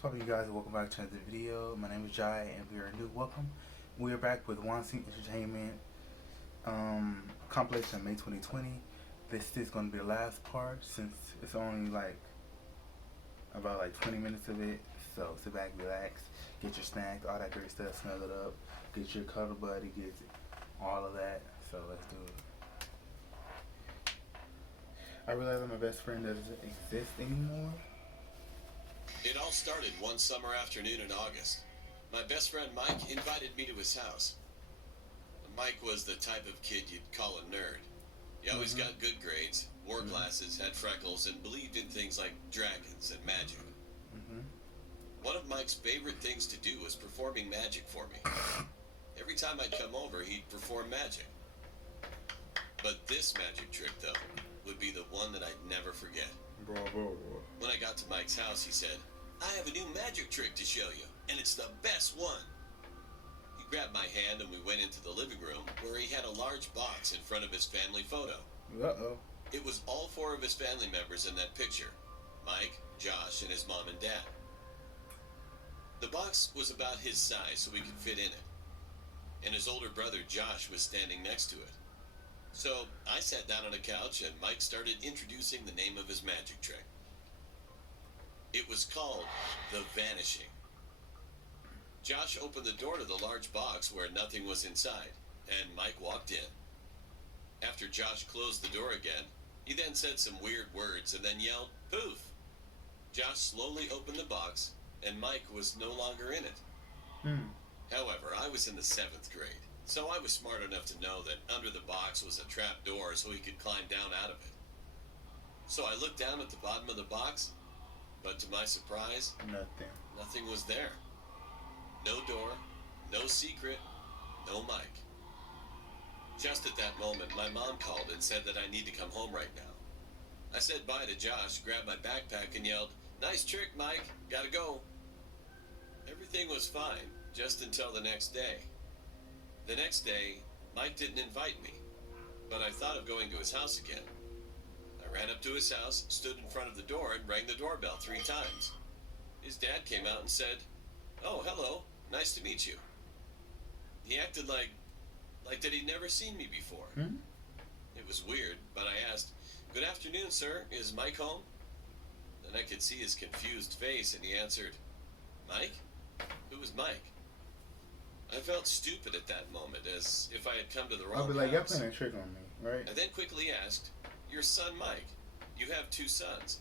What's up, you guys? Welcome back to another video. My name is Jai, and we are new. Welcome. We are back with WANSEE Entertainment compilation of May 2020. This is going to be the last part since it's only about 20 minutes of it. So sit back, relax, get your snacks, all that great stuff, snuggle up, get your cuddle buddy, get all of that. So let's do it. I realize that my best friend doesn't exist anymore. It all started one summer afternoon in August. My best friend Mike invited me to his house. Mike was the type of kid you'd call a nerd. He always got good grades, wore glasses, had freckles, and believed in things like dragons and magic. One of Mike's favorite things to do was performing magic for me. Every time I'd come over, he'd perform magic. But this magic trick, though, would be the one that I'd never forget. Bravo. When I got to Mike's house, he said, "I have a new magic trick to show you, and it's the best one." He grabbed my hand and we went into the living room where he had a large box in front of his family photo. Uh-oh. It was all four of his family members in that picture: Mike, Josh, and his mom and dad. The box was about his size so we could fit in it, and his older brother Josh was standing next to it. So I sat down on a couch and Mike started introducing the name of his magic trick. It was called the Vanishing. Josh opened the door to the large box where nothing was inside, and Mike walked in. After Josh closed the door again, he then said some weird words and then yelled, "Poof!" Josh slowly opened the box, and Mike was no longer in it. However, I was in the 7th grade, so I was smart enough to know that under the box was a trap door so he could climb down out of it. So I looked down at the bottom of the box, but to my surprise, nothing was there. No door, no secret, no Mike. Just at that moment, my mom called and said that I need to come home right now. I said bye to Josh, grabbed my backpack, and yelled, "Nice trick, Mike. Gotta go." Everything was fine, just until the next day. The next day, Mike didn't invite me, but I thought of going to his house again. I ran up to his house, stood in front of the door, and rang the doorbell 3 times. His dad came out and said, "Oh, hello. Nice to meet you." He acted like that he'd never seen me before. It was weird, but I asked, "Good afternoon, sir. Is Mike home?" Then I could see his confused face, and he answered, "Mike? Who was Mike?" I felt stupid at that moment, as if I had come to the wrong I'll be like, "You're house. playing a trick on me, right?" I then quickly asked, "Your son Mike, you have 2 sons."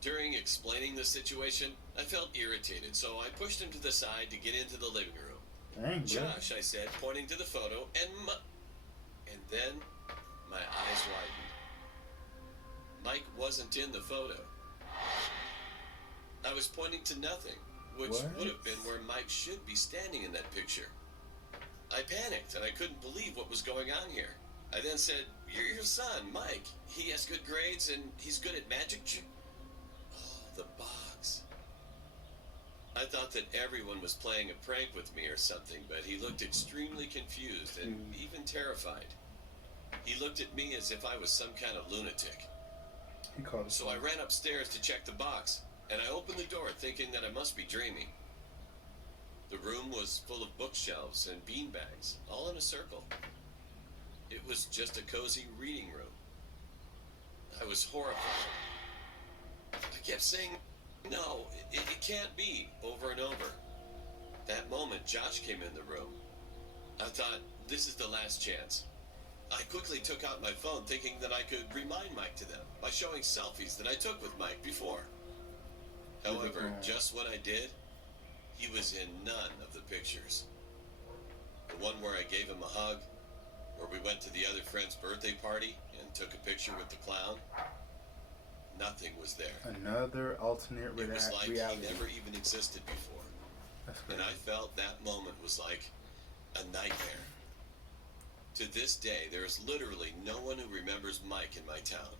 During explaining the situation, I felt irritated, so I pushed him to the side to get into the living room. Dang, bro. "Josh," I said, pointing to the photo, and then my eyes widened. Mike wasn't in the photo. I was pointing to nothing, which would have been where Mike should be standing in that picture. I panicked, and I couldn't believe what was going on here. I then said, "You're your son, Mike. He has good grades, and he's good at magic." Oh, the box. I thought that everyone was playing a prank with me or something, but he looked extremely confused and even terrified. He looked at me as if I was some kind of lunatic. He called us. So I ran upstairs to check the box, and I opened the door thinking that I must be dreaming. The room was full of bookshelves and beanbags, all in a circle. It was just a cozy reading room. I was horrified. I kept saying, "No, it can't be," over and over. That moment, Josh came in the room. I thought, this is the last chance. I quickly took out my phone thinking that I could remind Mike to them by showing selfies that I took with Mike before. However, just when I did, he was in none of the pictures. The one where I gave him a hug, where we went to the other friend's birthday party and took a picture with the clown, nothing was there. Another alternate It was like reality. he never even existed before. That's And I felt that moment was like a nightmare. To this day, there is literally no one who remembers Mike in my town.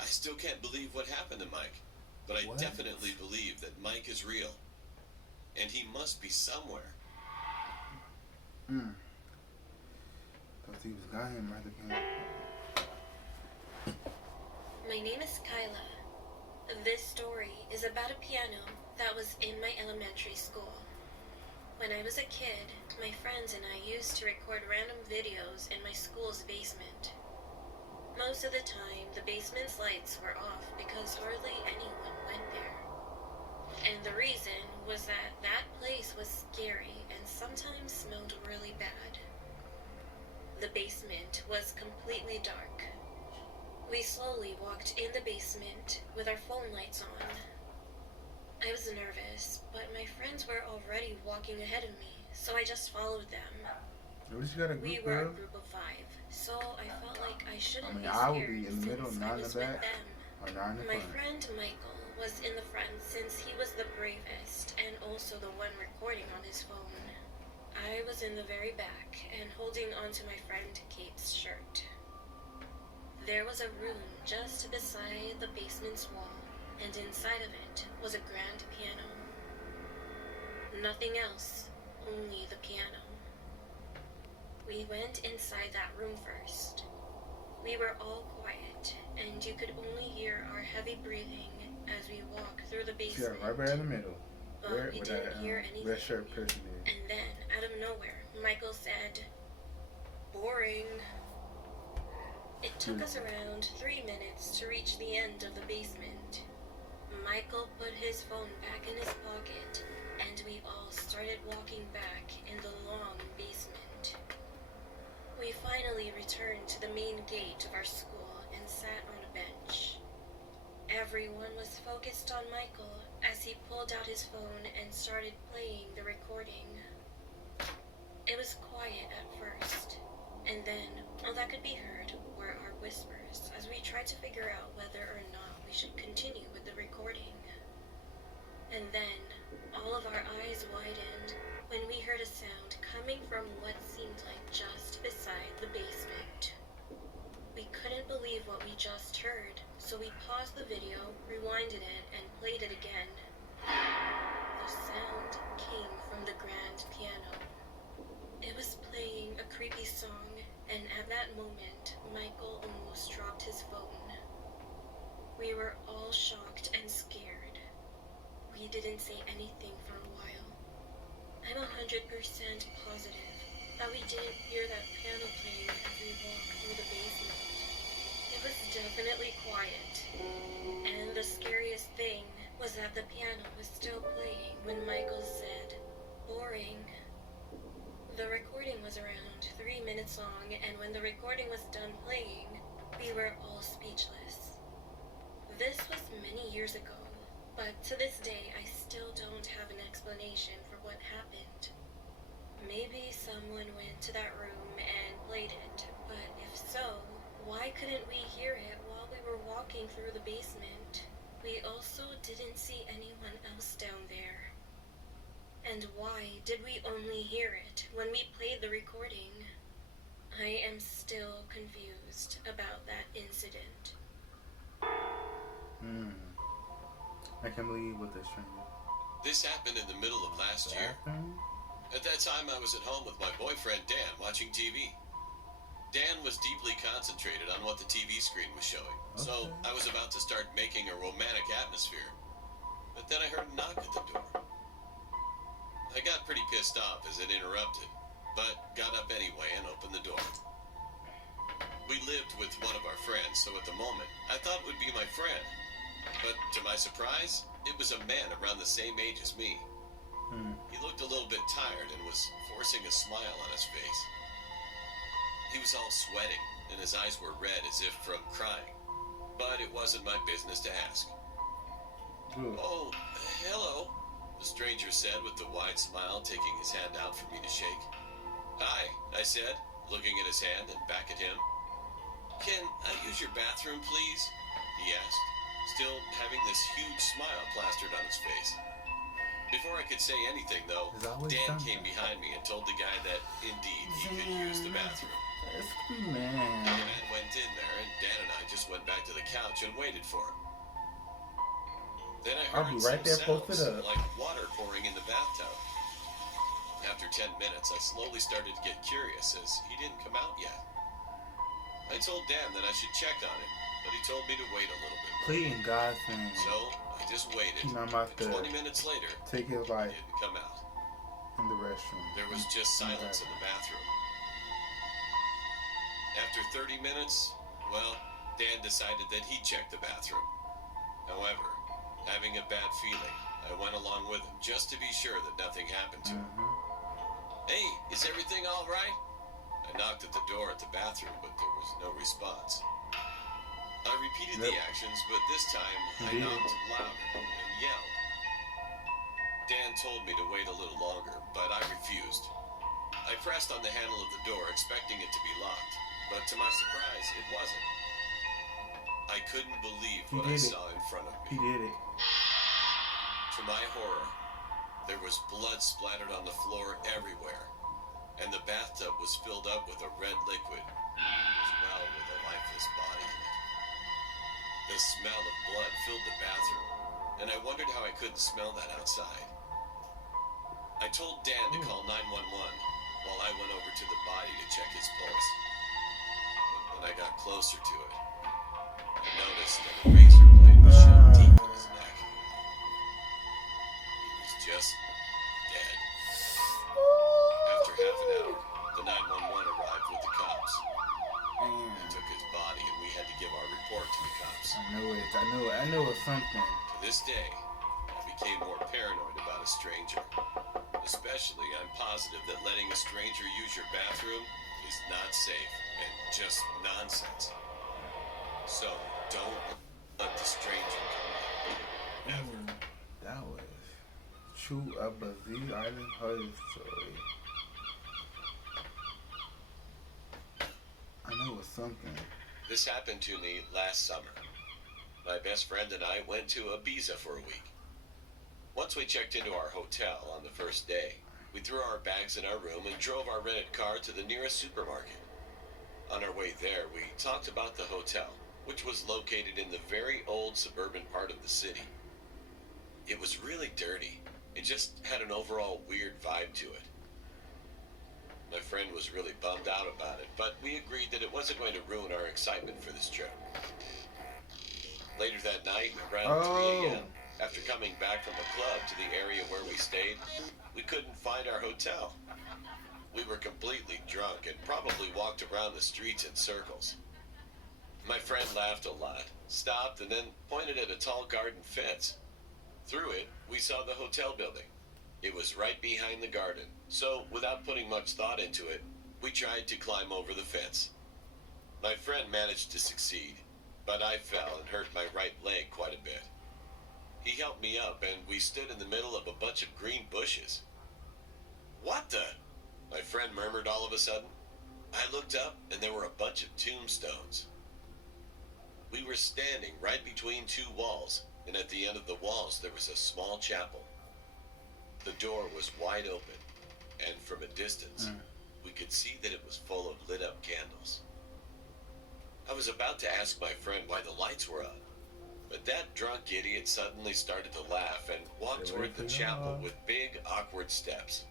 I still can't believe what happened to Mike, but I definitely believe that Mike is real. And he must be somewhere. Thought he was got him rather than. My name is Kyla. This story is about a piano That was in my elementary school. When I was a kid, my friends and I used to record random videos in my school's basement. Most of the time, the basement's lights were off because hardly anyone went there. And the reason was that that place was scary and sometimes smelled really bad. The basement was completely dark. We slowly walked in the basement with our phone lights on. I was nervous, but my friends were already walking ahead of me, so I just followed them. We were a group of 5, so I felt like I shouldn't be I would scared be in the middle, since not I in the was with back, them. or not in the My front. friend Michael was in the front since he was the bravest and also the one recording on his phone. I was in the very back and holding onto my friend Kate's shirt. There was a room just beside the basement's wall, and inside of it was a grand piano. Nothing else, only the piano. We went inside that room first. We were all quiet, and you could only hear our heavy breathing as we walked through the basement. Yeah, right there in the middle. But we didn't hear anything. Red shirt person is. And then, out of nowhere, Michael said, "Boring." It took us around 3 minutes to reach the end of the basement. Michael put his phone back in his pocket, and we all started walking back in the long basement. We finally returned to the main gate of our school and sat on a bench. Everyone was focused on Michael as he pulled out his phone and started playing the recording. It was quiet at first, and then all that could be heard were our whispers as we tried to figure out whether or not we should continue with the recording. And then all of our eyes widened when we heard a sound coming from what seemed like just beside the basement. We couldn't believe what we just heard, so we paused the video, rewinded it, and played it again. The sound came from the grand piano. It was playing a creepy song, and at that moment, Michael almost dropped his phone. We were all shocked and scared. We didn't say anything for a while. I'm 100% positive that we didn't hear that piano playing as we walked through the basement. It was definitely quiet, and the scariest thing was that the piano was still playing when Michael said, "Boring." The recording was around 3 minutes long, and when the recording was done playing, we were all speechless. This was many years ago, but to this day I still don't have an explanation for what happened. Maybe someone went to that room and played it, but if so, why couldn't we hear it while we were walking through the basement? We also didn't see anyone else down there. And why did we only hear it when we played the recording? I am still confused about that incident. I can't believe what this stranger. This happened in the middle of last year. At that time, I was at home with my boyfriend Dan watching TV. Dan was deeply concentrated on what the TV screen was showing, so I was about to start making a romantic atmosphere. But then I heard a knock at the door. I got pretty pissed off as it interrupted, but got up anyway and opened the door. We lived with one of our friends, so at the moment, I thought it would be my friend. But to my surprise, it was a man around the same age as me. He looked a little bit tired and was forcing a smile on his face. He was all sweating, and his eyes were red as if from crying. But it wasn't my business to ask. "Oh, hello," the stranger said with a wide smile, taking his hand out for me to shake. "Hi," I said, looking at his hand and back at him. "Can I use your bathroom, please?" he asked, still having this huge smile plastered on his face. Before I could say anything, though, Dan came behind me and told the guy that, indeed, he could use the bathroom. Excuse me. The man went in there, and Dan and I just went back to the couch and waited for him. Then I heard some sounds like water pouring in the bathtub. After 10 minutes, I slowly started to get curious as he didn't come out yet. I told Dan that I should check on him, but he told me to wait a little bit more. Pleading God's name. So I just waited. You know, I'm about And to 20 minutes later, take his he life didn't come out. in the restroom. There was just silence in the bathroom. After 30 minutes, well, Dan decided that he'd check the bathroom. However, having a bad feeling, I went along with him just to be sure that nothing happened to him. Hey, is everything all right? I knocked at the door at the bathroom, but there was no response. I repeated the actions, but this time I knocked louder and yelled. Dan told me to wait a little longer, but I refused. I pressed on the handle of the door, expecting it to be locked, but to my surprise, it wasn't. I couldn't believe what I saw in front of He me. did it. To my horror, there was blood splattered on the floor everywhere, and the bathtub was filled up with a red liquid, as well with a lifeless body in it. The smell of blood filled the bathroom, and I wondered how I couldn't smell that outside. I told Dan to call 911 while I went over to the body to check his pulse. But when I got closer to it, I noticed that a razor blade was shoved deep in his neck. He was just dead. After half an hour, the 911 arrived with the cops. They took his body and we had to give our report to the cops. I knew it was something. To this day, I became more paranoid about a stranger. Especially, I'm positive that letting a stranger use your bathroom is not safe and just nonsense. So, don't let the stranger come in. Ever. That was true Abazee Island Horror Story. I know it was something. This happened to me last summer. My best friend and I went to Ibiza for a week. Once we checked into our hotel on the first day, we threw our bags in our room and drove our rented car to the nearest supermarket. On our way there, we talked about the hotel, which was located in the very old suburban part of the city. It was really dirty. It just had an overall weird vibe to it. My friend was really bummed out about it, but we agreed that it wasn't going to ruin our excitement for this trip. Later that night, around 3 a.m., after coming back from a club to the area where we stayed, we couldn't find our hotel. We were completely drunk and probably walked around the streets in circles. My friend laughed a lot, stopped, and then pointed at a tall garden fence. Through it, we saw the hotel building. It was right behind the garden, so without putting much thought into it, we tried to climb over the fence. My friend managed to succeed, but I fell and hurt my right leg quite a bit. He helped me up, and we stood in the middle of a bunch of green bushes. "What the?" my friend murmured all of a sudden. I looked up, and there were a bunch of tombstones. We were standing right between two walls, and at the end of the walls there was a small chapel. The door was wide open, and from a distance, we could see that it was full of lit-up candles. I was about to ask my friend why the lights were on, but that drunk idiot suddenly started to laugh and walked toward the chapel with big, awkward steps.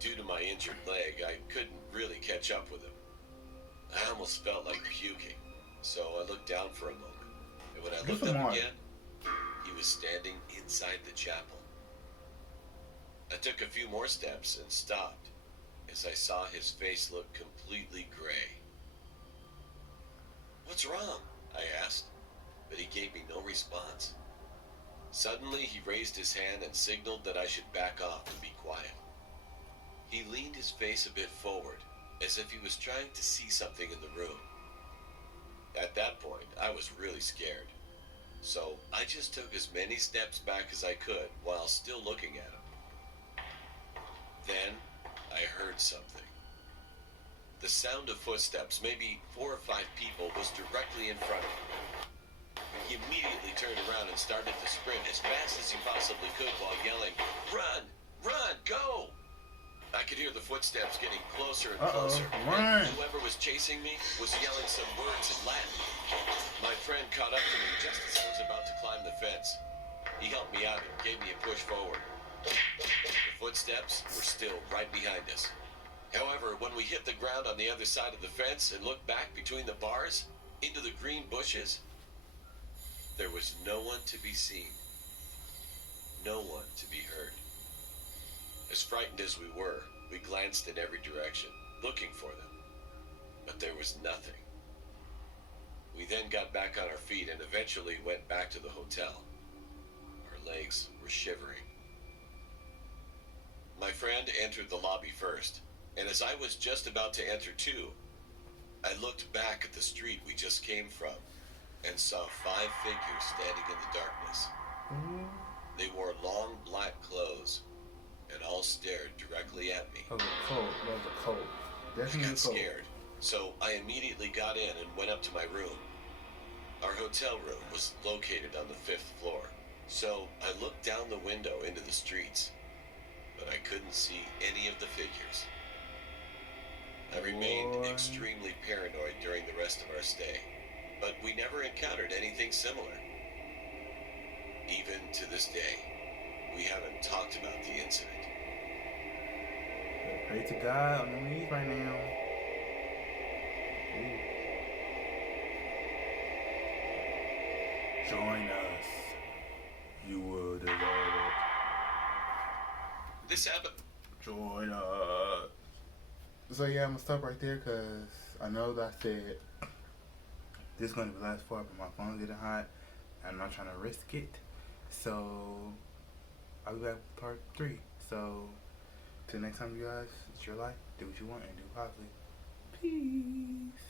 Due to my injured leg, I couldn't really catch up with him. I almost felt like puking, so I looked down for a moment, and when I looked up again, he was standing inside the chapel. I took a few more steps and stopped as I saw his face look completely gray. "What's wrong?" I asked, but he gave me no response. Suddenly, he raised his hand and signaled that I should back off and be quiet. He leaned his face a bit forward, as if he was trying to see something in the room. At that point, I was really scared, so I just took as many steps back as I could while still looking at him. Then, I heard something. The sound of footsteps, maybe 4 or 5 people, was directly in front of me. He immediately turned around and started to sprint as fast as he possibly could while yelling, "Run! Run! Go!" I could hear the footsteps getting closer and closer. And whoever was chasing me was yelling some words in Latin. My friend caught up to me just as I was about to climb the fence. He helped me out and gave me a push forward. The footsteps were still right behind us. However, when we hit the ground on the other side of the fence and looked back between the bars, into the green bushes. There was no one to be seen, no one to be heard. As frightened as we were, we glanced in every direction, looking for them, but there was nothing. We then got back on our feet and eventually went back to the hotel. Our legs were shivering. My friend entered the lobby first, and as I was just about to enter too, I looked back at the street we just came from and saw 5 figures standing in the darkness. They wore long black clothes and all stared directly at me. That was cold. That was cold. I Definitely got cold. scared, so I immediately got in and went up to my room. Our hotel room was located on the 5th floor, so I looked down the window into the streets, but I couldn't see any of the figures. I remained Boy. extremely paranoid during the rest of our stay, but we never encountered anything similar. Even to this day, we haven't talked about the incident. Pray to God on the knees right now. Ooh. Join us. You will deserve it. This happened. Join us. So yeah, I'm gonna stop right there because I know that I said this is gonna be the last part, but my phone's getting hot. I'm not trying to risk it. So I'll be back with part 3. So till next time, you guys, it's your life. Do what you want and do positively. Peace.